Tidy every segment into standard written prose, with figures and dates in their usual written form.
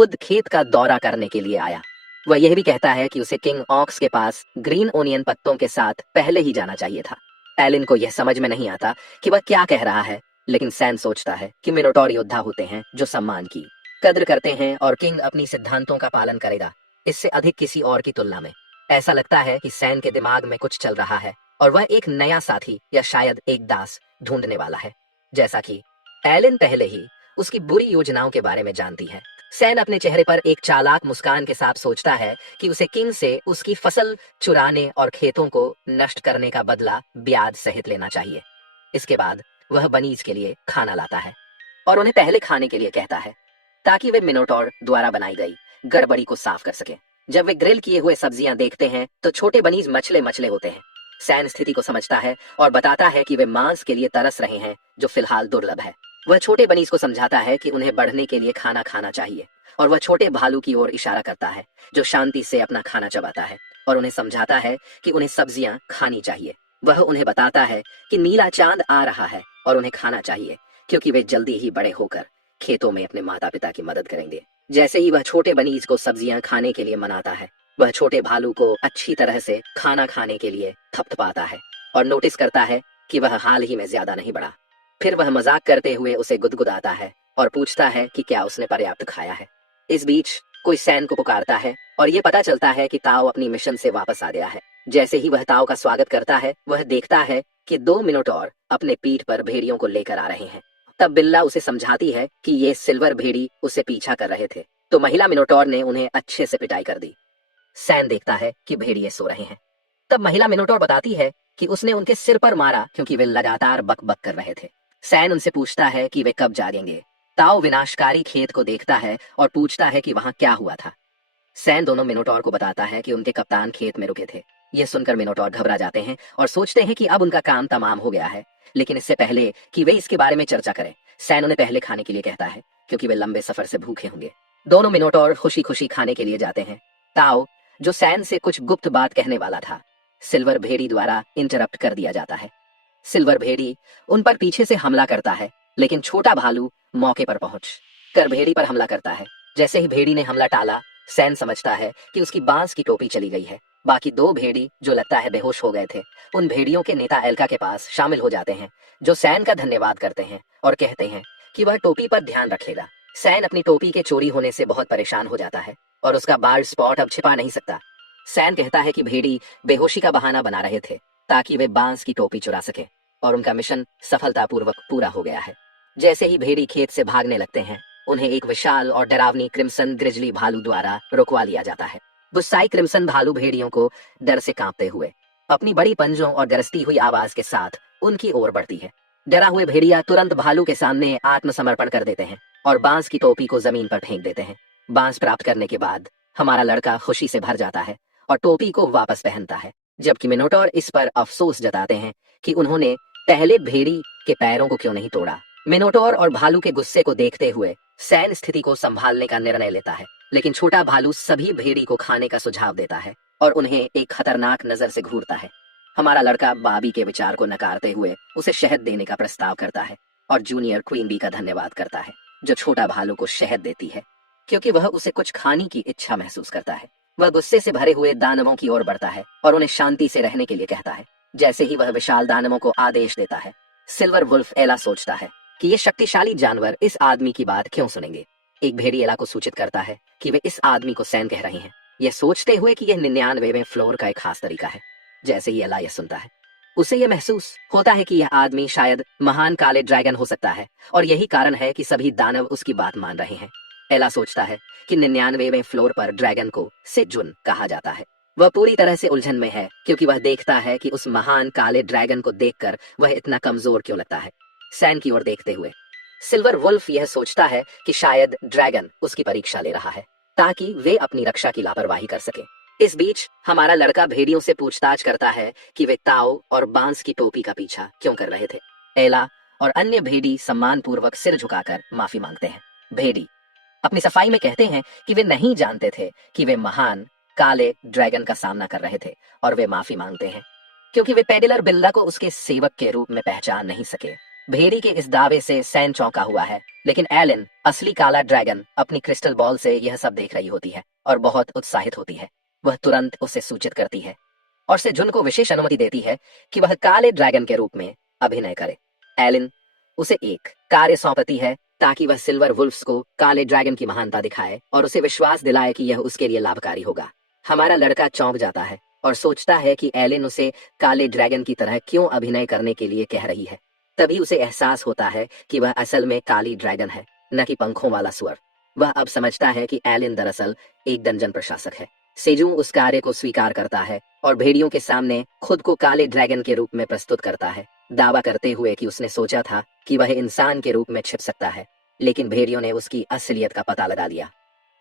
खुद खेत का दौरा करने के लिए आया। वह यह भी कहता है कि उसे किंग ऑक्स के पास ग्रीन ओनियन पत्तों के साथ पहले ही जाना चाहिए था। एलिन को यह समझ में नहीं आता कि वह क्या कह रहा है, लेकिन सैन सोचता है कि मिनोटॉर योद्धा होते हैं जो सम्मान की कद्र करते हैं और किंग अपनी सिद्धांतों का पालन करेगा, इससे अधिक किसी और की तुलना में। ऐसा लगता है कि सैन के दिमाग में कुछ चल रहा है और वह एक नया साथी या शायद एक दास ढूंढने वाला है, जैसा कि एलिन पहले ही उसकी बुरी योजनाओं के बारे में जानती है। सैन अपने चेहरे पर एक चालाक मुस्कान के साथ सोचता है कि उसे किंग से उसकी फसल चुराने और खेतों को नष्ट करने का बदला ब्याज सहित लेना चाहिए। इसके बाद वह बनीज के लिए खाना लाता है और उन्हें पहले खाने के लिए कहता है, ताकि वे मिनोटॉर द्वारा बनाई गई गड़बड़ी को साफ कर सके। जब वे ग्रिल किए हुए सब्जियां देखते हैं तो छोटे बनीज मचले मचले होते हैं। सैन स्थिति को समझता है और बताता है कि वे मांस के लिए तरस रहे हैं, जो फिलहाल दुर्लभ है। वह छोटे बनीज को समझाता है कि उन्हें बढ़ने के लिए खाना खाना चाहिए, और वह छोटे भालू की ओर इशारा करता है जो शांति से अपना खाना चबाता है और उन्हें समझाता है कि उन्हें सब्जियां खानी चाहिए। वह उन्हें बताता है कि नीला चांद आ रहा है और उन्हें खाना चाहिए, क्योंकि वे जल्दी ही बड़े होकर खेतों में अपने माता पिता की मदद करेंगे। जैसे ही वह छोटे बनीज को सब्जियां खाने के लिए मनाता है, वह छोटे भालू को अच्छी तरह से खाना खाने के लिए थपथपाता है और नोटिस करता है कि वह हाल ही में ज्यादा नहीं बढ़ा। फिर वह मजाक करते हुए उसे गुदगुदाता है और पूछता है कि क्या उसने पर्याप्त खाया है। इस बीच कोई सैन को पुकारता है और ये पता चलता है कि ताओ अपनी मिशन से वापस आ गया है। जैसे ही वह ताओ का स्वागत करता है, वह देखता है कि 2 मिनोटॉर अपने पीठ पर भेड़ियों को लेकर आ रहे हैं। तब बिल्ला उसे समझाती है कि ये सिल्वर भेड़ी उसे पीछा कर रहे थे, तो महिला मिनोटॉर ने उन्हें अच्छे से पिटाई कर दी। सैन देखता है कि भेड़िए सो रहे हैं। तब महिला मिनोटॉर बताती है कि उसने उनके सिर पर मारा क्योंकि वे लगातार बक बक कर रहे थे। सैन उनसे पूछता है कि वे कब जागेंगे। ताओ विनाशकारी खेत को देखता है और पूछता है कि वहां क्या हुआ था। सैन दोनों मिनोटॉर को बताता है कि उनके कप्तान खेत में रुके थे। यह सुनकर मिनोटॉर घबरा जाते हैं और सोचते हैं कि अब उनका काम तमाम हो गया है। लेकिन इससे पहले कि वे इसके बारे में चर्चा करें, सैन उन्हें पहले खाने के लिए कहता है, क्योंकि वे लंबे सफर से भूखे होंगे। दोनों मिनोटॉर खुशी खुशी खाने के लिए जाते हैं। ताओ, जो सैन से कुछ गुप्त बात कहने वाला था, सिल्वर भेड़ी द्वारा इंटरप्ट कर दिया जाता है। सिल्वर भेड़ी उन पर पीछे से हमला करता है, लेकिन छोटा भालू मौके पर पहुंच कर भेड़ी पर हमला करता है। जैसे ही भेड़ी ने हमला टाला, सैन समझता है कि उसकी बांस की टोपी चली गई है। बाकी 2 भेड़ी, जो लगता है बेहोश हो गए थे, उन भेड़ियों के नेता एल्का के पास शामिल हो जाते हैं, जो सैन का धन्यवाद करते हैं और कहते हैं कि वह टोपी पर ध्यान रखेगा। सैन अपनी टोपी के चोरी होने से बहुत परेशान हो जाता है और उसका बाल स्पॉट अब छिपा नहीं सकता। सैन कहता है कि भेड़ी बेहोशी का बहाना बना रहे थे ताकि वे बांस की टोपी चुरा सके, और उनका मिशन सफलतापूर्वक पूरा हो गया है। जैसे ही भेड़ी खेत से भागने लगते हैं, उन्हें एक विशाल और डरावनी क्रिम्सन ग्रिजली भालू द्वारा रुकवा लिया जाता है। गुस्साई क्रिम्सन भालू भेड़ियों को डर से कांपते हुए अपनी बड़ी पंजों और गरजती हुई आवाज के साथ उनकी ओर बढ़ती है। डरा हुए भेड़िया तुरंत भालू के सामने आत्मसमर्पण कर देते हैं और बांस की टोपी को जमीन पर फेंक देते हैं। बांस प्राप्त करने के बाद हमारा लड़का खुशी से भर जाता है और टोपी को वापस पहनता है, जबकि मिनोटॉर इस पर अफसोस जताते हैं कि उन्होंने पहले भेड़ी के पैरों को क्यों नहीं तोड़ा। मिनोटॉर और भालू के गुस्से को देखते हुए सैन स्थिति को संभालने का निर्णय लेता है, लेकिन छोटा भालू सभी भेड़ी को खाने का सुझाव देता है और उन्हें एक खतरनाक नजर से घूरता है। हमारा लड़का बाबी के विचार को नकारते हुए उसे शहद देने का प्रस्ताव करता है और जूनियर क्वीन बी का धन्यवाद करता है, जो छोटा भालू को शहद देती है क्योंकि वह उसे कुछ खाने की इच्छा महसूस करता है। वह गुस्से से भरे हुए दानवों की ओर बढ़ता है और उन्हें शांति से रहने के लिए कहता है। जैसे ही वह विशाल दानवों को आदेश देता है, सिल्वर वुल्फ एला सोचता है कि ये शक्तिशाली जानवर इस आदमी की बात क्यों सुनेंगे। एक भेड़ी एला को सूचित करता है कि वे इस आदमी को सैन कह रहे हैं, यह सोचते हुए कि यह 99वें फ्लोर का एक खास तरीका है। जैसे ही एला यह सुनता है, उसे यह महसूस होता है कि यह आदमी शायद महान काले ड्रैगन हो सकता है और यही कारण है कि सभी दानव उसकी बात मान रहे हैं। एला सोचता है कि 99वें फ्लोर पर ड्रैगन को सिजुन कहा जाता है। वह पूरी तरह से उलझन में है क्योंकि वह देखता है कि उस महान काले ड्रैगन को देखकर वह इतना कमजोर क्यों लगता है। सैन की ओर देखते हुए सिल्वर वुल्फ यह सोचता है कि शायद ड्रैगन उसकी परीक्षा ले रहा है ताकि वे अपनी रक्षा की लापरवाही कर सके। इस बीच हमारा लड़का भेड़ियों से पूछताछ करता है कि वे ताओ और बांस की टोपी का पीछा क्यों कर रहे थे। एला और अन्य भेड़ी सम्मानपूर्वक सिर झुकाकर माफी मांगते हैं। भेड़ी अपनी सफाई में कहते हैं कि वे नहीं जानते थे कि वे महान काले ड्रैगन का सामना कर रहे थे, और वे माफी मांगते हैं क्योंकि वे पेडिलर बिल्ला को उसके सेवक के रूप में पहचान नहीं सके। भेड़ी के इस दावे से सैन चौंका हुआ है, लेकिन एलिन, असली काला ड्रैगन, अपनी क्रिस्टल बॉल से यह सब देख रही होती है और बहुत उत्साहित होती है। वह तुरंत उसे सूचित करती है और सेजुन को विशेष अनुमति देती है कि वह काले ड्रैगन के रूप में अभिनय करे। एलिन उसे एक कार्य सौंपती है ताकि वह सिल्वर वुल्फ्स को काले ड्रैगन की महानता दिखाए और उसे विश्वास दिलाए कि यह उसके लिए लाभकारी होगा। हमारा लड़का चौंक जाता है और सोचता है कि एलिन उसे काले ड्रैगन की तरह क्यों अभिनय करने के लिए कह रही है। तभी उसे एहसास होता है कि वह असल में काली ड्रैगन है, न कि पंखों वाला सुअर। वह अब समझता है कि एलिन दरअसल एक डंजन प्रशासक है। सेजू उस कार्य को स्वीकार करता है और भेड़ियों के सामने खुद को काले ड्रैगन के रूप में प्रस्तुत करता है, दावा करते हुए कि उसने सोचा था कि वह इंसान के रूप में छिप सकता है, लेकिन भेड़ियों ने उसकी असलियत का पता लगा लिया।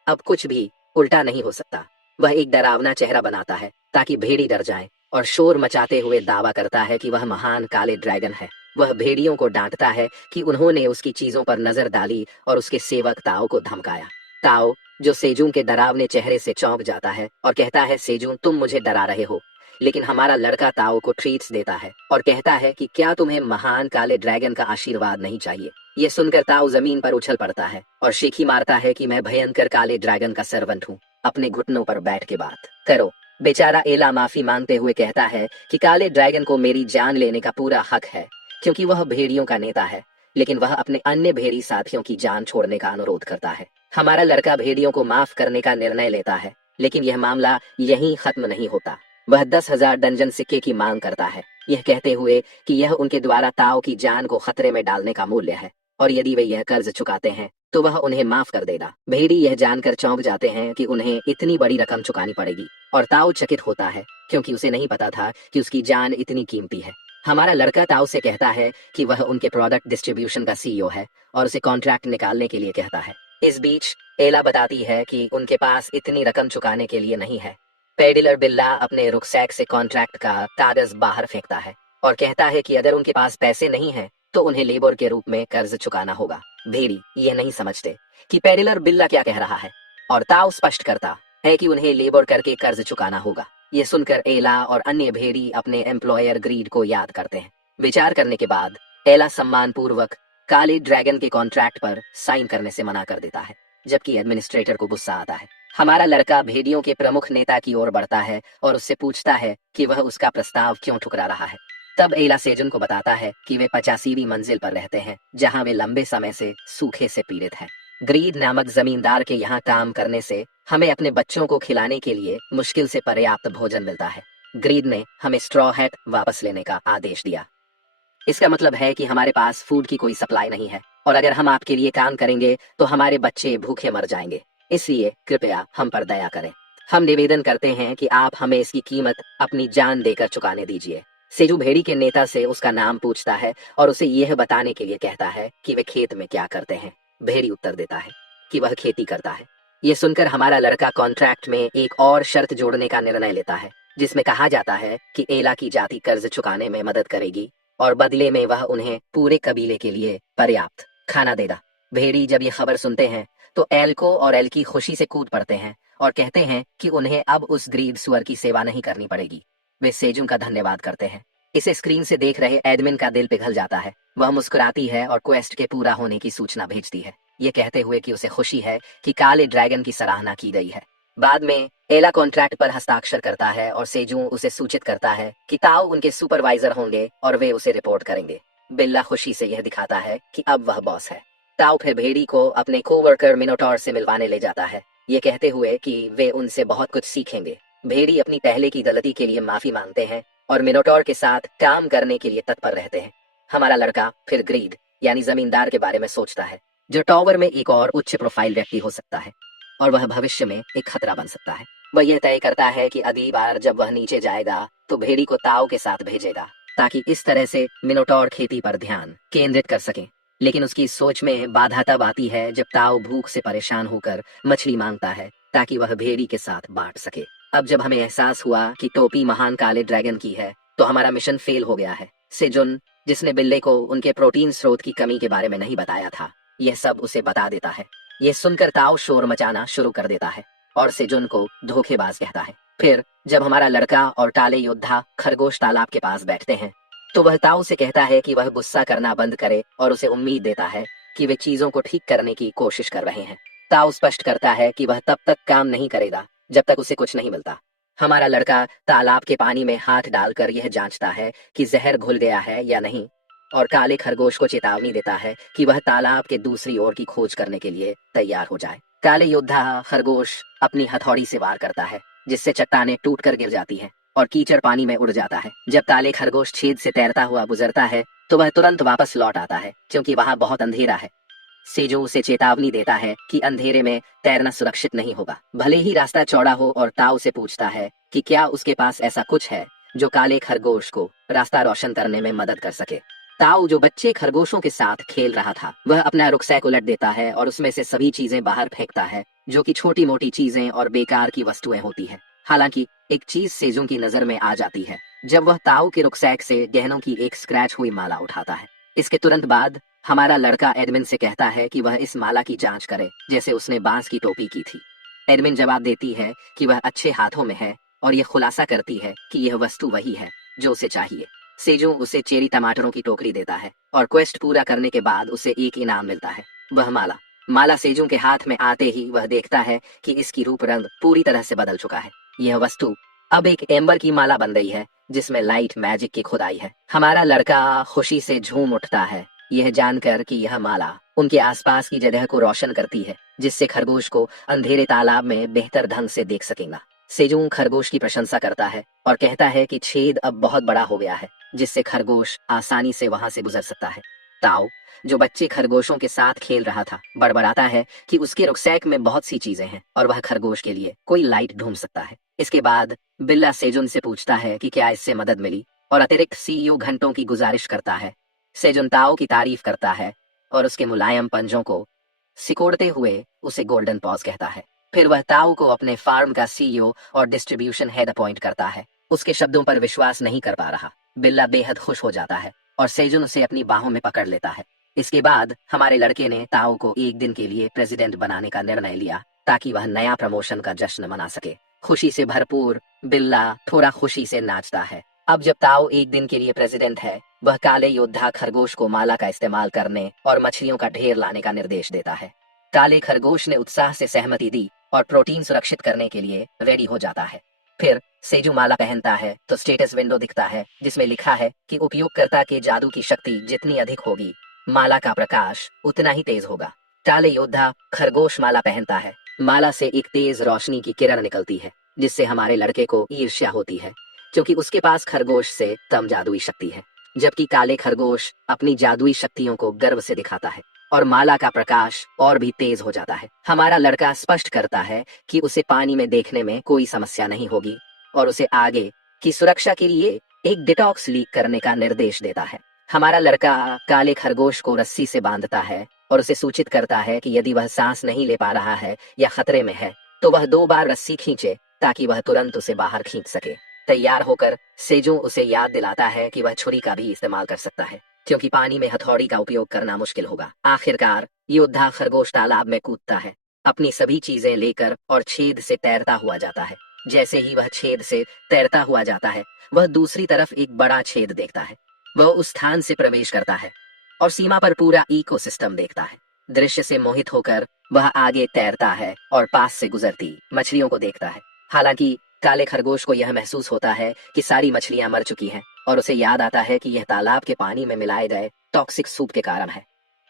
अब कुछ भी उल्टा नहीं हो सकता। वह एक डरावना चेहरा बनाता है ताकि भेड़ी डर जाए और शोर मचाते हुए दावा करता है कि वह महान काले ड्रैगन है। वह भेड़ियों को डांटता है कि उन्होंने उसकी चीजों पर नजर डाली और उसके सेवक ताओ को धमकाया। ताओ, जो सेजून के डरावने चेहरे से चौंक जाता है और कहता है, सेजून, तुम मुझे डरा रहे हो। लेकिन हमारा लड़का ताओ को ट्रीट्स देता है और कहता है कि क्या तुम्हें महान काले ड्रैगन का आशीर्वाद नहीं चाहिए। ये सुनकर ताओ जमीन पर उछल पड़ता है और शीखी मारता है कि मैं भयंकर काले ड्रैगन का सर्वेंट हूँ, अपने घुटनों पर बैठ के बात करो। बेचारा एला माफी मांगते हुए कहता है कि काले ड्रैगन को मेरी जान लेने का पूरा हक है क्योंकि वह भेड़ियों का नेता है, लेकिन वह अपने अन्य भेड़ी साथियों की जान छोड़ने का अनुरोध करता है। हमारा लड़का भेड़ियों को माफ करने का निर्णय लेता है, लेकिन यह मामला यहीं खत्म नहीं होता। वह 10,000 डंजन सिक्के की मांग करता है, यह कहते हुए कि यह उनके द्वारा ताओ की जान को खतरे में डालने का मूल्य है और यदि वे यह कर्ज चुकाते हैं तो वह उन्हें माफ कर देगा। भेड़ी यह जानकर चौंक जाते हैं कि उन्हें इतनी बड़ी रकम चुकानी पड़ेगी और ताओ चकित होता है क्योंकि उसे नहीं पता था कि उसकी जान इतनी कीमती है। हमारा लड़का ताओ से कहता है कि वह उनके प्रोडक्ट डिस्ट्रीब्यूशन का सीईओ है और उसे कॉन्ट्रैक्ट निकालने के लिए कहता है। इस बीच एला बताती है कि उनके पास इतनी रकम चुकाने के लिए नहीं है। पेडिलर बिल्ला अपने रुकसैक से कॉन्ट्रैक्ट का कागज बाहर फेंकता है और कहता है कि अगर उनके पास पैसे नहीं हैं तो उन्हें लेबर के रूप में कर्ज चुकाना होगा। भेड़ी यह नहीं समझते कि पेडिलर बिल्ला क्या कह रहा है और ताओ स्पष्ट करता है कि उन्हें लेबर करके कर्ज चुकाना होगा। ये सुनकर एला और अन्य भेड़ी अपने एम्प्लॉयर ग्रीड को याद करते हैं। विचार करने के बाद एला सम्मान पूर्वक काले ड्रैगन के कॉन्ट्रैक्ट पर साइन करने से मना कर देता है, जबकि एडमिनिस्ट्रेटर को गुस्सा आता है। हमारा लड़का भेड़ियों के प्रमुख नेता की ओर बढ़ता है और उससे पूछता है कि वह उसका प्रस्ताव क्यों ठुकरा रहा है। तब एला सेजुन को बताता है कि वे 85वीं मंजिल पर रहते हैं, जहां वे लंबे समय से सूखे से पीड़ित हैं। ग्रीड नामक जमींदार के यहाँ काम करने से हमें अपने बच्चों को खिलाने के लिए मुश्किल से पर्याप्त भोजन मिलता है। ग्रीड ने हमें स्ट्रॉ हैट वापस लेने का आदेश दिया। इसका मतलब है कि हमारे पास फूड की कोई सप्लाई नहीं है और अगर हम आपके लिए काम करेंगे तो हमारे बच्चे भूखे मर जाएंगे। इसलिए कृपया हम पर दया करें। हम निवेदन करते हैं कि आप हमें इसकी कीमत अपनी जान देकर चुकाने दीजिए। सेजू भेड़ी के नेता से उसका नाम पूछता है और उसे यह बताने के लिए कहता है कि वे खेत में क्या करते हैं। भेड़ी उत्तर देता है कि वह खेती करता है। यह सुनकर हमारा लड़का कॉन्ट्रैक्ट में एक और शर्त जोड़ने का निर्णय लेता है, जिसमें कहा जाता है कि एला की जाति कर्ज चुकाने में मदद करेगी और बदले में वह उन्हें पूरे कबीले के लिए पर्याप्त खाना देगा। भेड़ी जब ये खबर सुनते हैं तो एल्को और एल्की खुशी से कूद पड़ते हैं और कहते हैं कि उन्हें अब उस गरीब सुअर की सेवा नहीं करनी पड़ेगी। वे सेजुन का धन्यवाद करते हैं। इसे स्क्रीन से देख रहे एडमिन का दिल पिघल जाता है। वह मुस्कुराती है और क्वेस्ट के पूरा होने की सूचना भेजती है, ये कहते हुए कि उसे खुशी है कि काले ड्रैगन की सराहना की गई है। बाद में एला कॉन्ट्रैक्ट पर हस्ताक्षर करता है और सेजू उसे सूचित करता है कि ताओ उनके सुपरवाइजर होंगे और वे उसे रिपोर्ट करेंगे। बिल्ला खुशी से यह दिखाता है कि अब वह बॉस है। ताओ फिर भेड़ी को अपने कोवर्कर मिनोटॉर से मिलवाने ले जाता है, ये कहते हुए कि वे उनसे बहुत कुछ सीखेंगे। भेड़ी अपनी पहले की गलती के लिए माफी मांगते हैं और मिनोटॉर के साथ काम करने के लिए तत्पर रहते हैं। हमारा लड़का फिर ग्रीड यानी जमींदार के बारे में सोचता है, जो टॉवर में एक और उच्च प्रोफाइल व्यक्ति हो सकता है और वह भविष्य में एक खतरा बन सकता है। वह यह तय करता है कि अगली बार जब वह नीचे जाएगा तो भेड़ी को ताओ के साथ भेजेगा ताकि इस तरह से मिनोटॉर खेती पर ध्यान केंद्रित कर सके। लेकिन उसकी सोच में बाधा तब आती है जब ताओ भूख से परेशान होकर मछली मांगता है ताकि वह भेड़ी के साथ बांट सके। अब जब हमें एहसास हुआ कि टोपी महान काले ड्रैगन की है तो हमारा मिशन फेल हो गया है। सेजुन, जिसने बिल्ले को उनके प्रोटीन स्रोत की कमी के बारे में नहीं बताया था, यह सब उसे बता देता है। यह सुनकर ताओ शोर मचाना शुरू कर देता है और सेजुन को धोखेबाज कहता है। फिर जब हमारा लड़का और टाले योद्धा खरगोश तालाब के पास बैठते हैं तो वह ताऊ से कहता है कि वह गुस्सा करना बंद करे और उसे उम्मीद देता है कि वे चीजों को ठीक करने की कोशिश कर रहे हैं। ताऊ स्पष्ट करता है कि वह तब तक काम नहीं करेगा जब तक उसे कुछ नहीं मिलता। हमारा लड़का तालाब के पानी में हाथ डालकर यह जांचता है कि जहर घुल गया है या नहीं, और काले खरगोश को चेतावनी देता है कि वह तालाब के दूसरी ओर की खोज करने के लिए तैयार हो जाए। काले योद्धा खरगोश अपनी हथौड़ी से वार करता है, जिससे चट्टानें टूटकर गिर जाती हैं और कीचड़ पानी में उड़ जाता है। जब काले खरगोश छेद से तैरता हुआ गुजरता है तो वह तुरंत वापस लौट आता है, क्योंकि वहां बहुत अंधेरा है। सेजो उसे चेतावनी देता है कि अंधेरे में तैरना सुरक्षित नहीं होगा, भले ही रास्ता चौड़ा हो, और ताऊ से पूछता है कि क्या उसके पास ऐसा कुछ है जो काले खरगोश को रास्ता रोशन करने में मदद कर सके। ताऊ, जो बच्चे खरगोशों के साथ खेल रहा था, वह अपना रुकसैक उलट देता है और उसमें से सभी चीजें बाहर फेंकता है, जो कि छोटी मोटी चीजें और बेकार की वस्तुएं होती है। हालांकि एक चीज सेजों की नजर में आ जाती है जब वह ताऊ के रुकसैक से गहनों की एक स्क्रैच हुई माला उठाता है। इसके तुरंत बाद हमारा लड़का एडमिन से कहता है कि वह इस माला की जांच करे जैसे उसने बांस की टोपी की थी। एडमिन जवाब देती है कि वह अच्छे हाथों में है और यह खुलासा करती है कि यह वस्तु वही है जो उसे चाहिए। सेजो उसे चेरी टमाटरों की टोकरी देता है और क्वेस्ट पूरा करने के बाद उसे एक इनाम मिलता है, वह माला। माला सेजो के हाथ में आते ही वह देखता है कि इसकी रूप रंग पूरी तरह से बदल चुका है। यह वस्तु अब एक एम्बर की माला बन गई है जिसमें लाइट मैजिक की खुदाई है। हमारा लड़का खुशी से झूम उठता है, यह जानकर कि यह माला उनके आसपास की जगह को रोशन करती है, जिससे खरगोश को अंधेरे तालाब में बेहतर ढंग से देख सकेगा। सेजूंग खरगोश की प्रशंसा करता है और कहता है कि छेद अब बहुत बड़ा हो गया है, जिससे खरगोश आसानी से वहां से गुजर सकता है। ताओ, जो बच्चे खरगोशों के साथ खेल रहा था, बड़बड़ाता है कि उसके रुकसैक में बहुत सी चीजें हैं और वह खरगोश के लिए कोई लाइट ढूंढ सकता है। इसके बाद बिल्ला सेजुन से पूछता है कि क्या इससे मदद मिली, और अतिरिक्त सीईओ घंटों की गुजारिश करता है। सेजुन ताओ की तारीफ करता है और उसके मुलायम पंजों को सिकोड़ते हुए उसे गोल्डन पॉज कहता है। फिर वह ताऊ को अपने फार्म का सीईओ और डिस्ट्रीब्यूशन हेड अपॉइंट करता है। उसके शब्दों पर विश्वास नहीं कर पा रहा। बिल्ला बेहद खुश हो जाता है और सेजुन उसे अपनी बाहों में पकड़ लेता है। इसके बाद हमारे लड़के ने ताऊ को एक दिन के लिए प्रेसिडेंट बनाने का निर्णय लिया ताकि वह नया प्रमोशन का जश्न मना सके। खुशी से भरपूर बिल्ला थोड़ा खुशी से नाचता है। अब जब ताऊ एक दिन के लिए प्रेसिडेंट है, वह काले योद्धा खरगोश को माला का इस्तेमाल करने और मछलियों का ढेर लाने का निर्देश देता है। काले खरगोश ने उत्साह से सहमति दी और प्रोटीन सुरक्षित करने के लिए रेडी हो जाता है। फिर सेजू माला पहनता है तो स्टेटस विंडो दिखता है जिसमें लिखा है कि उपयोगकर्ता के जादू की शक्ति जितनी अधिक होगी, माला का प्रकाश उतना ही तेज होगा। काले योद्धा खरगोश माला पहनता है। माला से एक तेज रोशनी की किरण निकलती है, जिससे हमारे लड़के को ईर्ष्या होती है, क्योंकि उसके पास खरगोश से कम जादुई शक्ति है, जबकि काले खरगोश अपनी जादुई शक्तियों को गर्व से दिखाता है और माला का प्रकाश और भी तेज हो जाता है। हमारा लड़का स्पष्ट करता है कि उसे पानी में देखने में कोई समस्या नहीं होगी और उसे आगे की सुरक्षा के लिए एक डिटॉक्स लीक करने का निर्देश देता है। हमारा लड़का काले खरगोश को रस्सी से बांधता है और उसे सूचित करता है कि यदि वह सांस नहीं ले पा रहा है या खतरे में है तो वह 2 बार रस्सी खींचे ताकि वह तुरंत उसे बाहर खींच सके। तैयार होकर सेजू उसे याद दिलाता है कि वह छुरी का भी इस्तेमाल कर सकता है, क्योंकि पानी में हथौड़ी का उपयोग करना मुश्किल होगा। आखिरकार योद्धा खरगोश तालाब में कूदता है, अपनी सभी चीजें लेकर, और छेद से तैरता हुआ जाता है। जैसे ही वह छेद से तैरता हुआ जाता है, वह दूसरी तरफ एक बड़ा छेद देखता है। वह उस स्थान से प्रवेश करता है और सीमा पर पूरा इकोसिस्टम देखता है। दृश्य से मोहित होकर वह आगे तैरता है और पास से गुजरती मछलियों को देखता है। हालांकि काले खरगोश को यह महसूस होता है कि सारी मछलियां मर चुकी हैं और उसे याद आता है कि यह तालाब के पानी में मिलाए गए टॉक्सिक सूप के कारण है।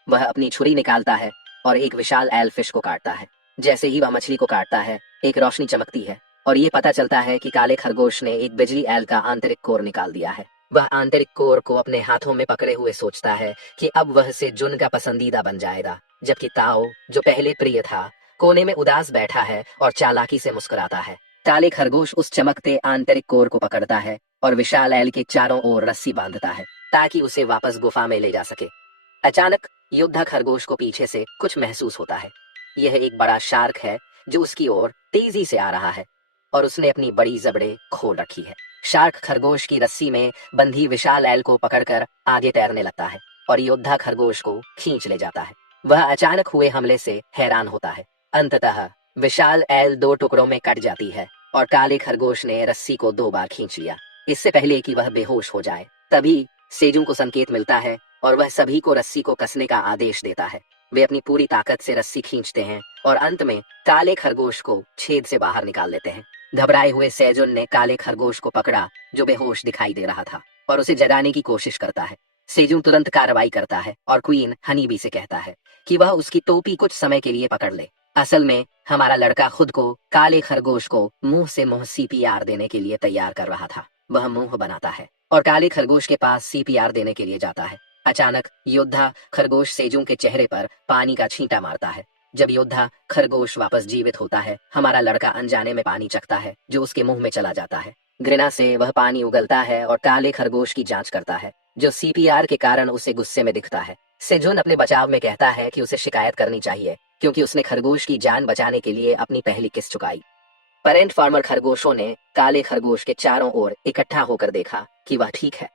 वह अपनी छुरी निकालता है और एक विशाल एलफिश को काटता है। जैसे ही वह मछली को काटता है, एक रोशनी चमकती है और ये पता चलता है कि काले खरगोश ने एक बिजली एल का आंतरिक कोर निकाल दिया है। वह आंतरिक कोर को अपने हाथों में पकड़े हुए सोचता है कि अब वह से जुन का पसंदीदा बन जाएगा, जबकि ताओ, जो पहले प्रिय था, कोने में उदास बैठा है और चालाकी से मुस्कुराता है। काले खरगोश उस चमकते आंतरिक कोर को पकड़ता है और विशाल एल के चारों ओर रस्सी बांधता है ताकि उसे वापस गुफा में ले जा सके। अचानक योद्धा खरगोश को पीछे से कुछ महसूस होता है। यह एक बड़ा शार्क है जो उसकी ओर तेजी से आ रहा है और उसने अपनी बड़ी जबड़े खोल रखी है। शार्क खरगोश की रस्सी में बंधी विशाल एल को पकड़कर आगे तैरने लगता है और योद्धा खरगोश को खींच ले जाता है। वह अचानक हुए हमले से हैरान होता है। अंततः विशाल एल 2 टुकड़ों में कट जाती है और काले खरगोश ने रस्सी को 2 बार खींच लिया, इससे पहले कि वह बेहोश हो जाए। तभी सेजू को संकेत मिलता है और वह सभी को रस्सी को कसने का आदेश देता है। वे अपनी पूरी ताकत से रस्सी खींचते हैं और अंत में काले खरगोश को छेद से बाहर निकाल लेते हैं। घबराए हुए सेजुन ने काले खरगोश को पकड़ा जो बेहोश दिखाई दे रहा था और उसे जगाने की कोशिश करता है। सेजू तुरंत कार्रवाई करता है और क्वीन हनीबी से कहता है कि वह उसकी टोपी कुछ समय के लिए पकड़ ले। असल में हमारा लड़का खुद को काले खरगोश को मुंह से मुंह सीपीआर देने के लिए तैयार कर रहा था। वह मुंह बनाता है और काले खरगोश के पास सीपीआर देने के लिए जाता है। अचानक योद्धा खरगोश सेजू के चेहरे पर पानी का छींटा मारता है। जब योद्धा खरगोश वापस जीवित होता है, हमारा लड़का अनजाने में पानी चखता है जो उसके मुंह में चला जाता है। घृणा से वह पानी उगलता है और काले खरगोश की जांच करता है जो सीपीआर के कारण उसे गुस्से में दिखता है। सेजुन अपने बचाव में कहता है कि उसे शिकायत करनी चाहिए क्योंकि उसने खरगोश की जान बचाने के लिए अपनी पहली किस्त चुकाई। पेरेंट फार्मर खरगोशों ने काले खरगोश के चारों ओर इकट्ठा होकर देखा कि वह ठीक है।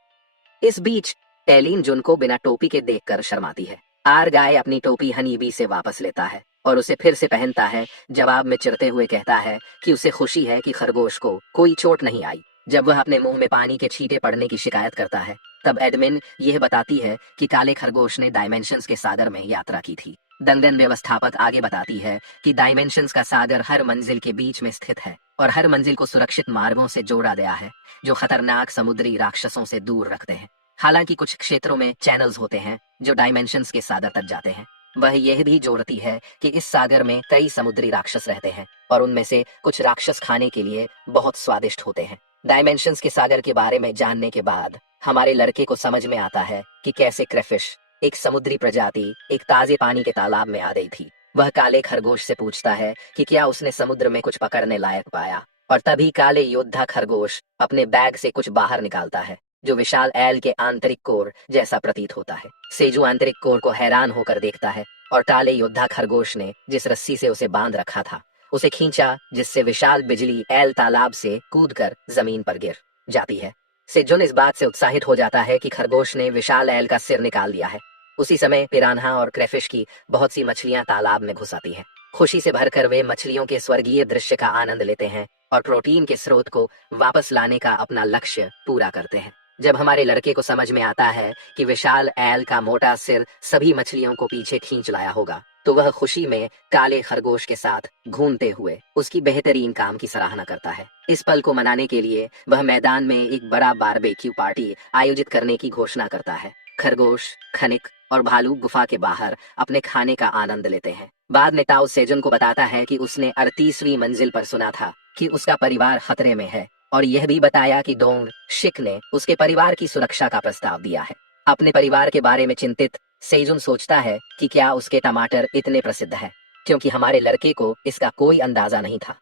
इस बीच टेलीन जुन को बिना टोपी के देखकर शर्माती है। आर गाय अपनी टोपी हनीबी से वापस लेता है और उसे फिर से पहनता है। जवाब में चिढ़ते हुए कहता है कि उसे खुशी है कि खरगोश को कोई चोट नहीं आई। जब वह अपने मुंह में पानी के छींटे पड़ने की शिकायत करता है, तब एडमिन यह बताती है कि काले खरगोश ने डायमेंशंस के सागर में यात्रा की थी। दंगन व्यवस्थापक आगे बताती है कि डायमेंशंस का सागर हर मंजिल के बीच में स्थित है और हर मंजिल को सुरक्षित मार्गों से जोड़ा गया है जो खतरनाक समुद्री राक्षसों से दूर रखते हैं। हालांकि कुछ क्षेत्रों में चैनल्स होते हैं जो डायमेंशंस के सागर तक जाते हैं। वह यह भी जोड़ती है कि इस सागर में कई समुद्री राक्षस रहते हैं और उनमें से कुछ राक्षस खाने के लिए बहुत स्वादिष्ट होते हैं। डायमेंशंस के सागर के बारे में जानने के बाद हमारे लड़के को समझ में आता है कि कैसे क्रेफिश, एक समुद्री प्रजाति, एक ताजे पानी के तालाब में आ गई थी। वह काले खरगोश से पूछता है कि क्या उसने समुद्र में कुछ पकड़ने लायक पाया, और तभी काले योद्धा खरगोश अपने बैग से कुछ बाहर निकालता है जो विशाल एल के आंतरिक कोर जैसा प्रतीत होता है। सेजू आंतरिक कोर को हैरान होकर देखता है और काले योद्धा खरगोश ने जिस रस्सी से उसे बांध रखा था उसे खींचा, जिससे विशाल बिजली एल तालाब से कूदकर जमीन पर गिर जाती है। सेजुन इस बात से उत्साहित हो जाता है कि खरगोश ने विशाल एल का सिर निकाल दिया है। उसी समय पिरान्हा और क्रेफिश की बहुत सी मछलियां तालाब में घुस आती हैं। खुशी से भरकर वे मछलियों के स्वर्गीय दृश्य का आनंद लेते हैं और प्रोटीन के स्रोत को वापस लाने का अपना लक्ष्य पूरा करते हैं। जब हमारे लड़के को समझ में आता है कि विशाल एल का मोटा सिर सभी मछलियों को पीछे खींच लाया होगा, तो वह खुशी में काले खरगोश के साथ घूमते हुए उसकी बेहतरीन काम की सराहना करता है। इस पल को मनाने के लिए वह मैदान में एक बड़ा बारबेक्यू पार्टी आयोजित करने की घोषणा करता है। खरगोश, खनिक और भालू गुफा के बाहर अपने खाने का आनंद लेते हैं। बाद में ताओ सेजुन को बताता है कि उसने 38वीं मंजिल पर सुना था कि उसका परिवार खतरे में है, और यह भी बताया कि डोंग शिक ने उसके परिवार की सुरक्षा का प्रस्ताव दिया है। अपने परिवार के बारे में चिंतित सेजुन सोचता है कि क्या उसके टमाटर इतने प्रसिद्ध हैं, क्योंकि हमारे लड़के को इसका कोई अंदाजा नहीं था।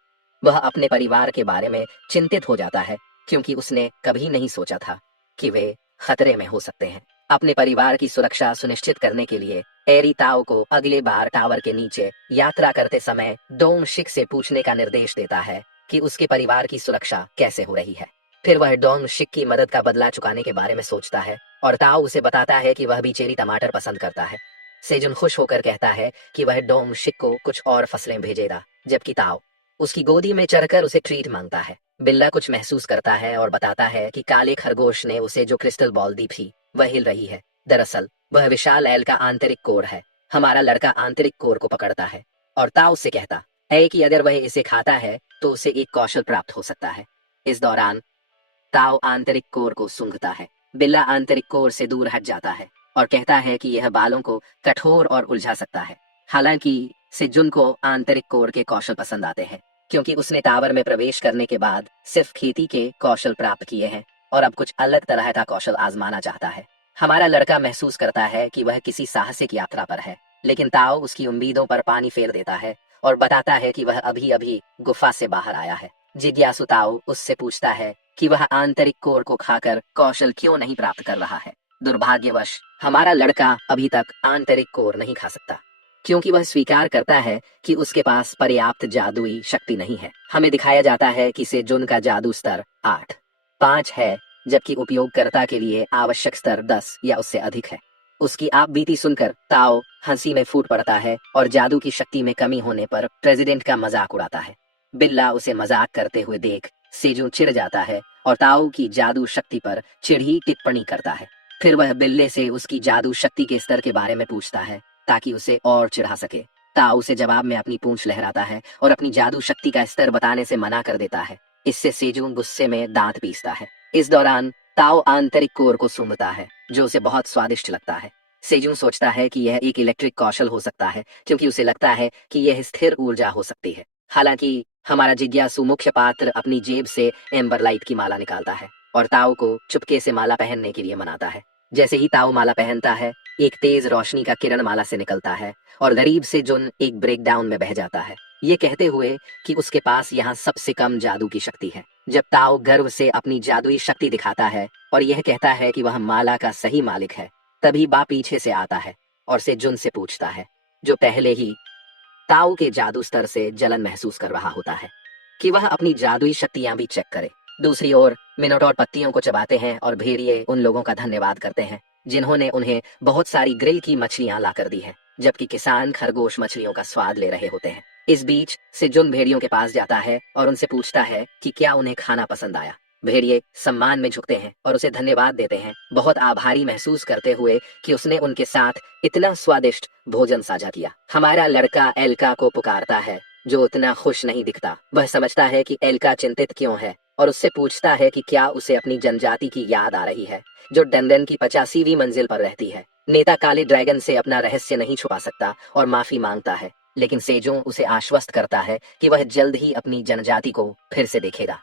वह अपने परिवार के बारे में चिंतित हो जाता है क्योंकि उसने कभी नहीं सोचा था कि वे खतरे में हो सकते हैं। अपने परिवार की सुरक्षा सुनिश्चित करने के लिए एरी ताओ को अगले बार टावर के नीचे यात्रा करते समय डोंग शिक से पूछने का निर्देश देता है कि उसके परिवार की सुरक्षा कैसे हो रही है। फिर वह डोंग शिक की मदद का बदला चुकाने के बारे में सोचता है और ताओ उसे बताता है कि वह भी चेरी टमाटर पसंद करता है। सेजुन खुश होकर कहता है कि वह डोंग शिक को कुछ और फसलें भेजेगा, जबकि ताओ उसकी गोदी में चढ़कर उसे ट्रीट मांगता है। बिल्ला कुछ महसूस करता है और बताता है कि काले खरगोश ने उसे जो क्रिस्टल बॉल दी थी वह हिल रही है। दरअसल वह विशाल एल का आंतरिक कोर है। हमारा लड़का आंतरिक कोर को पकड़ता है और ताओ से कहता है कि अगर वह इसे खाता है तो उसे एक कौशल प्राप्त हो सकता है। इस दौरान ताओ आंतरिक कोर को सूंघता है। बिल्ला आंतरिक कोर से दूर हट जाता है और कहता है कि यह बालों को कठोर और उलझा सकता है। हालांकि सेजुन को आंतरिक कोर के कौशल पसंद आते हैं क्योंकि उसने टावर में प्रवेश करने के बाद सिर्फ खेती के कौशल प्राप्त किए हैं और अब कुछ अलग तरह का कौशल आजमाना चाहता है। हमारा लड़का महसूस करता है कि वह किसी साहसिक यात्रा पर है, लेकिन ताओ उसकी उम्मीदों पर पानी फेर देता है और बताता है कि वह अभी अभी गुफा से बाहर आया है। जिज्ञासु ताओ उससे पूछता है कि वह आंतरिक कोर को खाकर कौशल क्यों नहीं प्राप्त कर रहा है। दुर्भाग्यवश हमारा लड़का अभी तक आंतरिक कोर नहीं खा सकता क्योंकि वह स्वीकार करता है कि उसके पास पर्याप्त जादुई शक्ति नहीं है। हमें दिखाया जाता है कि सेजुन का जादू स्तर 8.5 है, जबकि उपयोगकर्ता के लिए आवश्यक स्तर 10 या उससे अधिक है। उसकी आप बीती सुनकर ताओ हंसी में फूट पड़ता है और जादू की शक्ति में कमी होने पर प्रेसिडेंट का मजाक उड़ाता है। बिल्ला उसे मजाक करते हुए देख सेजू चिढ़ जाता है और ताओ की जादू शक्ति पर चिढ़ी टिप्पणी करता है। फिर वह बिल्ले से उसकी जादू शक्ति के स्तर के बारे में पूछता है ताकि उसे और चिढ़ा सके। ताऊ उसे जवाब में अपनी पूंछ लहराता है और अपनी जादू शक्ति का स्तर बताने से मना कर देता है। इससे सेजून गुस्से में दांत पीसता है। इस दौरान ताऊ आंतरिक कोर को सूंघता है जो उसे बहुत स्वादिष्ट लगता है। सेजून सोचता है कि यह एक इलेक्ट्रिक कौशल हो सकता है क्योंकि उसे लगता है कि यह स्थिर ऊर्जा हो सकती है। हालांकि हमारा जिज्ञासु मुख्य पात्र अपनी जेब से एम्बरलाइट की माला निकालता है और ताऊ को चुपके से माला पहनने के लिए मनाता है। जैसे ही ताऊ माला पहनता है, एक तेज रोशनी का किरण माला से निकलता है और गरीब से जुन एक ब्रेकडाउन में बह जाता है, ये कहते हुए कि उसके पास यहाँ सबसे कम जादू की शक्ति है। जब ताऊ गर्व से अपनी जादुई शक्ति दिखाता है और यह कहता है कि वह माला का सही मालिक है, तभी बा पीछे से आता है और से जुन से पूछता है, जो पहले ही ताऊ के जादू स्तर से जलन महसूस कर रहा होता है, कि वह अपनी जादुई शक्तियां भी चेक करे। दूसरी ओर मिनोटॉर पत्तियों को चबाते हैं और भेड़िए उन लोगों का धन्यवाद करते हैं जिन्होंने उन्हें बहुत सारी ग्रिल की मछलियां ला कर दी हैं, जबकि किसान खरगोश मछलियों का स्वाद ले रहे होते हैं। इस बीच सिजुन भेड़ियों के पास जाता है और उनसे पूछता है कि क्या उन्हें खाना पसंद आया। भेड़िए सम्मान में झुकते हैं और उसे धन्यवाद देते हैं, बहुत आभारी महसूस करते हुए कि उसने उनके साथ इतना स्वादिष्ट भोजन साझा किया। हमारा लड़का एल्का को पुकारता है जो उतना खुश नहीं दिखता। वह समझता है कि एल्का चिंतित क्यों है और उससे पूछता है कि क्या उसे अपनी जनजाति की याद आ रही है जो डंडन की 85वीं मंजिल पर रहती है। नेता काले ड्रैगन से अपना रहस्य नहीं छुपा सकता और माफी मांगता है, लेकिन सेजों उसे आश्वस्त करता है कि वह जल्द ही अपनी जनजाति को फिर से देखेगा।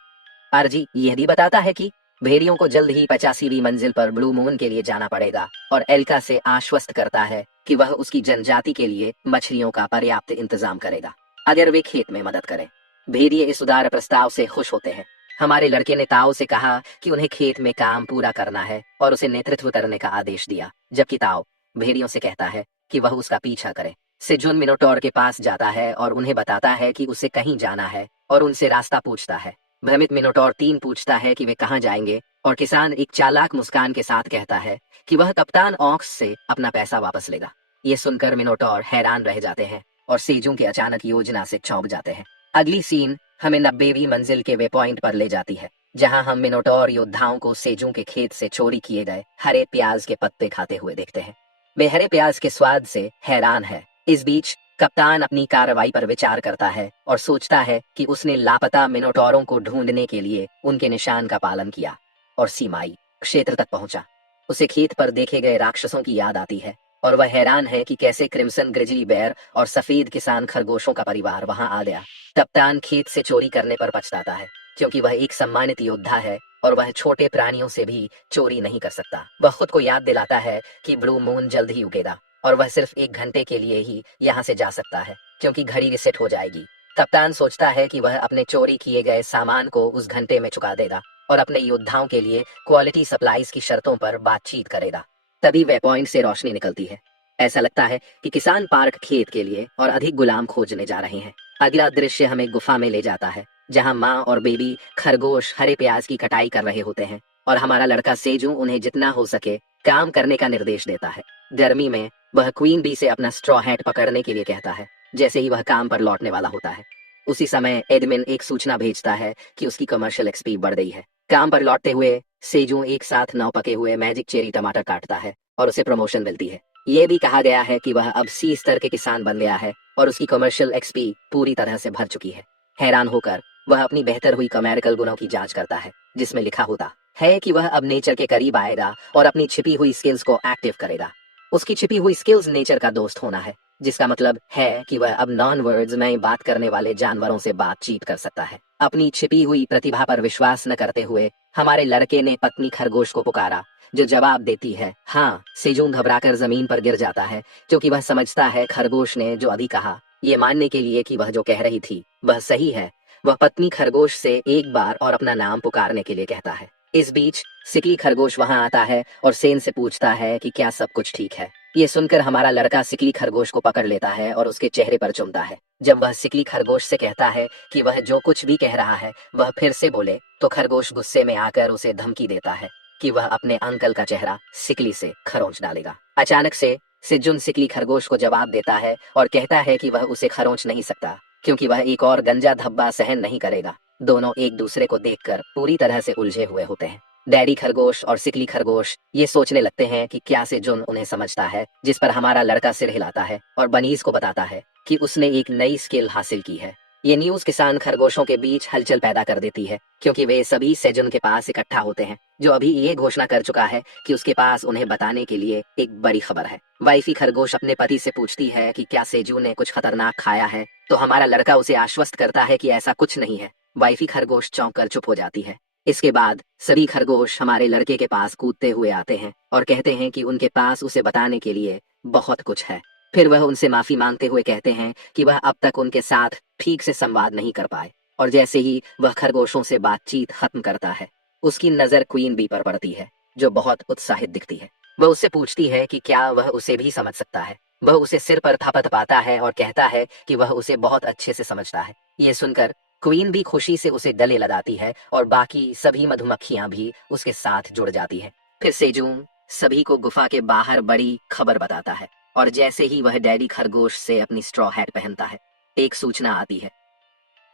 आरजी यह भी बताता है कि भेड़ियों को जल्द ही 85वीं मंजिल पर ब्लू मून के लिए जाना पड़ेगा और एल्का से आश्वस्त करता है कि वह उसकी जनजाति के लिए मछलियों का पर्याप्त इंतजाम करेगा अगर वे खेत में मदद करें। भेड़िए इस उदार प्रस्ताव से खुश होते हैं। हमारे लड़के ने ताऊ से कहा कि उन्हें खेत में काम पूरा करना है और उसे नेतृत्व करने का आदेश दिया, जबकि ताऊ भेड़ियों से कहता है कि वह उसका पीछा करे। सिजुन मिनोटोर के पास जाता है और उन्हें बताता है कि उसे कहीं जाना है और उनसे रास्ता पूछता है। भ्रमित मिनोटोर 3 पूछता है कि वे कहाँ जाएंगे और किसान एक चालाक मुस्कान के साथ कहता है कि वह कप्तान ऑक्स से अपना पैसा वापस लेगा। ये सुनकर मिनोटोर हैरान रह जाते हैं और सेजू की अचानक योजना से चौंक जाते हैं। अगली सीन हमें 90वीं मंजिल के वे पॉइंट पर ले जाती है जहां हम मिनोटोर योद्धाओं को सेजू के खेत से चोरी किए गए हरे प्याज के पत्ते खाते हुए देखते हैं। वे हरे प्याज के स्वाद से हैरान है। इस बीच कप्तान अपनी कार्रवाई पर विचार करता है और सोचता है कि उसने लापता मिनोटोरों को ढूंढने के लिए उनके निशान का पालन किया और सीमाई क्षेत्र तक पहुंचा। उसे खेत पर देखे गए राक्षसों की याद आती है और वह हैरान है कि कैसे क्रिम्सन ग्रिजली बेयर और सफेद किसान खरगोशों का परिवार वहां आ गया। कप्तान खेत से चोरी करने पर पछताता है क्योंकि वह एक सम्मानित योद्धा है और वह छोटे प्राणियों से भी चोरी नहीं कर सकता। वह खुद को याद दिलाता है कि ब्लू मून जल्द ही उगेगा और वह सिर्फ 1 घंटे के लिए ही यहाँ से जा सकता है क्योंकि घड़ी रिसेट हो जाएगी। कप्तान सोचता है कि वह अपने चोरी किए गए सामान को उस घंटे में चुका देगा और अपने योद्धाओं के लिए क्वालिटी सप्लाईज की शर्तों पर बातचीत करेगा। तभी वे पॉइंट से रोशनी निकलती है। ऐसा लगता है कि किसान पार्क खेत के लिए और अधिक गुलाम खोजने जा रहे हैं। अगला दृश्य हमें गुफा में ले जाता है जहां माँ और बेबी खरगोश हरे प्याज की कटाई कर रहे होते हैं और हमारा लड़का सेजू उन्हें जितना हो सके काम करने का निर्देश देता है। गर्मी में वह क्वीन बी से अपना स्ट्रॉ हैट पकड़ने के लिए कहता है जैसे ही वह काम पर लौटने वाला होता है। उसी समय एडमिन एक सूचना भेजता है कि उसकी कमर्शियल एक्सपी बढ़ गई है। काम पर लौटते हुए सेजू एक साथ 9 पके हुए मैजिक चेरी टमाटर काटता है और उसे प्रमोशन मिलती है। ये भी कहा गया है कि वह अब C स्तर के किसान बन गया है और उसकी कमर्शियल एक्सपी पूरी तरह से भर चुकी है। हैरान होकर वह अपनी बेहतर हुई कमेरिकल गुणों की जांच करता है जिसमें लिखा होता है कि वह अब नेचर के करीब आएगा और अपनी छिपी हुई स्किल्स को एक्टिव करेगा। उसकी छिपी हुई स्किल्स नेचर का दोस्त होना है, जिसका मतलब है कि वह अब नॉन वर्ड्स में बात करने वाले जानवरों से बातचीत कर सकता है। अपनी छिपी हुई प्रतिभा पर विश्वास न करते हुए हमारे लड़के ने पत्नी खरगोश को पुकारा जो जवाब देती है हाँ। सेजून घबराकर जमीन पर गिर जाता है क्योंकि वह समझता है खरगोश ने जो अभी कहा ये मानने के लिए कि वह जो कह रही थी वह सही है। वह पत्नी खरगोश से एक बार और अपना नाम पुकारने के लिए कहता है। इस बीच सिकली खरगोश वहां आता है और सेन से पूछता है कि क्या सब कुछ ठीक है। ये सुनकर हमारा लड़का सिकली खरगोश को पकड़ लेता है और उसके चेहरे पर चूमता है। जब वह सिकली खरगोश से कहता है कि वह जो कुछ भी कह रहा है वह फिर से बोले तो खरगोश गुस्से में आकर उसे धमकी देता है कि वह अपने अंकल का चेहरा सिकली से खरोंच डालेगा। अचानक से सिजुन सिकली खरगोश को जवाब देता है और कहता है कि वह उसे खरोंच नहीं सकता क्योंकि वह एक और गंजा धब्बा सहन नहीं करेगा। दोनों एक दूसरे को देखकर पूरी तरह से उलझे हुए होते हैं। डैडी खरगोश और सिकली खरगोश ये सोचने लगते हैं कि क्या सेजुन उन्हें समझता है, जिस पर हमारा लड़का सिर हिलाता है और बनीज को बताता है कि उसने एक नई स्किल हासिल की है। ये न्यूज़ किसान खरगोशों के बीच हलचल पैदा कर देती है, क्योंकि वे सभी सेजुन के पास इकट्ठा होते हैं, जो अभी ये घोषणा कर चुका है कि उसके पास उन्हें बताने के लिए एक बड़ी खबर है। वाइफी खरगोश अपने पति से पूछती है कि क्या सेजू ने कुछ खतरनाक खाया है, तो हमारा लड़का उसे आश्वस्त करता है कि ऐसा कुछ नहीं है। वाइफी खरगोश चौंक कर चुप हो जाती है। इसके बाद सभी खरगोश हमारे लड़के के पास कूदते हुए आते हैं और कहते हैं कि उनके पास उसे बताने के लिए बहुत कुछ है। फिर वह उनसे माफी मांगते हुए कहते हैं कि वह अब तक उनके साथ ठीक से संवाद नहीं कर पाए, और जैसे ही वह खरगोशों से बातचीत खत्म करता है, उसकी नजर क्वीन बी पर पड़ती है, जो बहुत उत्साहित दिखती है। वह उससे पूछती है कि क्या वह उसे भी समझ सकता है। वह उसे सिर पर थपथपाता है और कहता है कि वह उसे बहुत अच्छे से समझता है। ये सुनकर क्वीन भी खुशी से उसे गले लगाती है और बाकी सभी मधुमक्खियां भी उसके साथ जुड़ जाती है। फिर सेजून सभी को गुफा के बाहर बड़ी खबर बताता है, और जैसे ही वह डैडी खरगोश से अपनी स्ट्रॉ हैट पहनता है, एक सूचना आती है।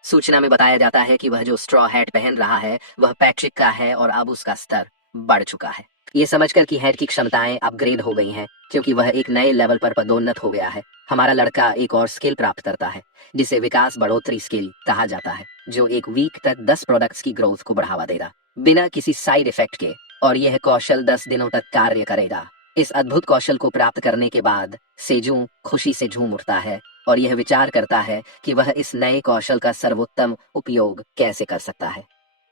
सूचना में बताया जाता है कि वह जो स्ट्रॉ हैट पहन रहा है वह पैट्रिक का है और अब उसका स्तर बढ़ चुका है। ये समझकर कि हैट की क्षमताएं अपग्रेड हो गई हैं, क्योंकि वह एक नए लेवल पर पदोन्नत हो गया है, हमारा लड़का एक और स्किल प्राप्त करता है, जिसे विकास बढ़ोतरी स्किल कहा जाता है, जो एक वीक तक 10 प्रोडक्ट्स की ग्रोथ को बढ़ावा देगा, बिना किसी साइड इफेक्ट के। और यह कौशल 10 दिनों तक कार्य करेगा। इस अद्भुत कौशल को प्राप्त करने के बाद सेजू खुशी से झूम उठता है और यह विचार करता है कि वह इस नए कौशल का सर्वोत्तम उपयोग कैसे कर सकता है।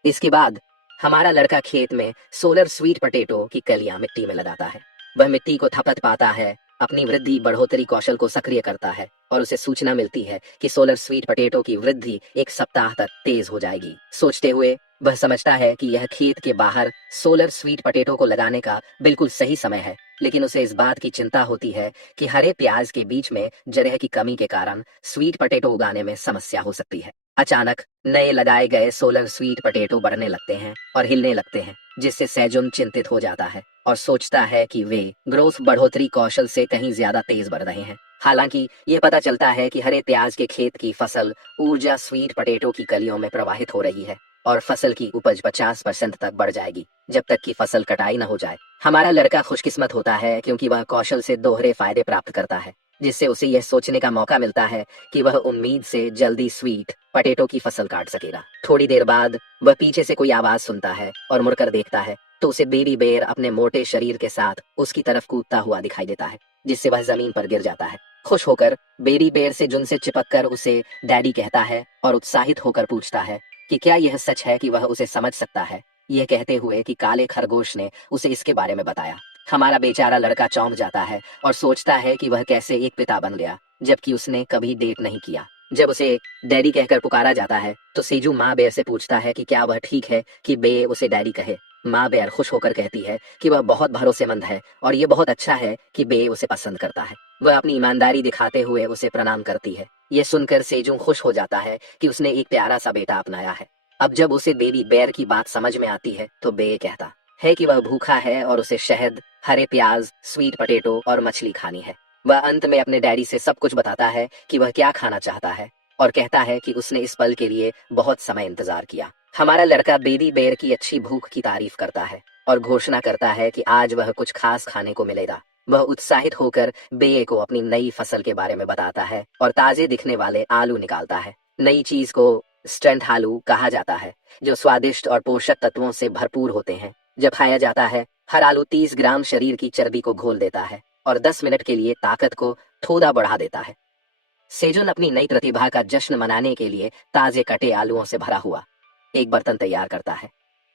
इसके बाद हमारा लड़का खेत में सोलर स्वीट पोटैटो की कलियां मिट्टी में लगाता है। वह मिट्टी को थपथ पाता है, अपनी वृद्धि बढ़ोतरी कौशल को सक्रिय करता है, और उसे सूचना मिलती है कि सोलर स्वीट पोटैटो की वृद्धि एक सप्ताह तक तेज हो जाएगी। सोचते हुए वह समझता है कि यह खेत के बाहर सोलर स्वीट पोटैटो को लगाने का बिल्कुल सही समय है, लेकिन उसे इस बात की चिंता होती है कि हरे प्याज के बीच में जगह की कमी के कारण स्वीट पोटैटो उगाने में समस्या हो सकती है। अचानक नए लगाए गए सोलर स्वीट पोटैटो बढ़ने लगते हैं और हिलने लगते हैं, जिससे सैजुन चिंतित हो जाता है और सोचता है कि वे ग्रोथ बढ़ोतरी कौशल से कहीं ज्यादा तेज बढ़ रहे हैं। हालांकि ये पता चलता है कि हरे प्याज के खेत की फसल ऊर्जा स्वीट पोटैटो की कलियों में प्रवाहित हो रही है और फसल की उपज 50% तक बढ़ जाएगी, जब तक कि फसल कटाई न हो जाए। हमारा लड़का खुशकिस्मत होता है क्योंकि वह कौशल से दोहरे फायदे प्राप्त करता है, जिससे उसे यह सोचने का मौका मिलता है कि वह उम्मीद से जल्दी स्वीट पोटैटो की फसल काट सकेगा। थोड़ी देर बाद वह पीछे से कोई आवाज सुनता है और मुड़कर देखता है, तो उसे बेबी बेर अपने मोटे शरीर के साथ उसकी तरफ कूदता हुआ दिखाई देता है, जिससे वह जमीन पर गिर जाता है। खुश होकर बेबी बेर से जुन से चिपक कर उसे डैडी कहता है और उत्साहित होकर पूछता है कि क्या यह सच है कि वह उसे समझ सकता है। यह कहते हुए कि काले खरगोश ने उसे इसके बारे में बताया। हमारा बेचारा लड़का चौंक जाता है और सोचता है कि वह कैसे एक पिता बन गया, जबकि उसने कभी डेट नहीं किया। जब उसे डैडी कहकर पुकारा जाता है, तो सेजू माँ बेर से पूछता है कि क्या वह ठीक है कि बे उसे डैडी कहे। माँ बेर खुश होकर कहती है कि वह बहुत भरोसेमंद है और ये बहुत अच्छा है कि बे उसे पसंद करता है। वह अपनी ईमानदारी दिखाते हुए उसे प्रणाम करती है। ये सुनकर सेजू खुश हो जाता है कि उसने एक प्यारा सा बेटा अपनाया है। अब जब उसे बेबी बेर की बात समझ में आती है, तो बे कहता है कि वह भूखा है और उसे शहद, हरे प्याज, स्वीट पोटैटो और मछली खानी है। वह अंत में अपने डैडी से सब कुछ बताता है कि वह क्या खाना चाहता है, और कहता है कि उसने इस पल के लिए बहुत समय इंतजार किया। हमारा लड़का बेबी बेर की अच्छी भूख की तारीफ करता है और घोषणा करता है कि आज वह कुछ खास खाने को मिलेगा। वह उत्साहित होकर बे को अपनी नई फसल के बारे में बताता है और ताजे दिखने वाले आलू निकालता है। नई चीज को स्ट्रेंथ आलू कहा जाता है, जो स्वादिष्ट और पोषक तत्वों से भरपूर होते हैं। जब खाया जाता है, हर आलू 30 ग्राम शरीर की चर्बी को घोल देता है और 10 मिनट के लिए ताकत को थोड़ा बढ़ा देता है। सेजुन अपनी नई प्रतिभा का जश्न मनाने के लिए ताजे कटे आलूओं से भरा हुआ एक बर्तन तैयार करता है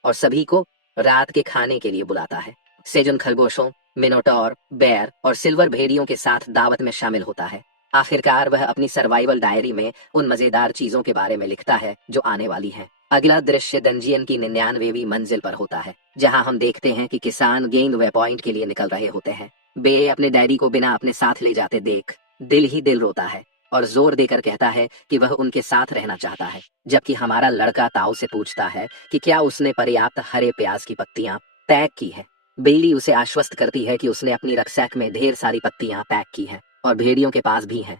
और सभी को रात के खाने के लिए बुलाता है। सेजुन खरगोशों, मिनोटॉर, बेर और सिल्वर भेड़ियों के साथ दावत में शामिल होता है। आखिरकार वह अपनी सर्वाइवल डायरी में उन मजेदार चीजों के बारे में लिखता है जो आने वाली हैं। अगला दृश्य दंजियन की 99वीं मंजिल पर होता है, जहां हम देखते हैं कि किसान गेंद वे पॉइंट के लिए निकल रहे होते हैं। बे अपने डैडी को बिना अपने साथ ले जाते देख दिल ही दिल रोता है और जोर देकर कहता है कि वह उनके साथ रहना चाहता है, जबकि हमारा लड़का ताऊ से पूछता है कि क्या उसने पर्याप्त हरे प्याज की पत्तियां पैक की है। बेली उसे आश्वस्त करती है कि उसने अपनी रक्सैक में ढेर सारी पत्तियां पैक की हैं और भेड़ियों के पास भी हैं।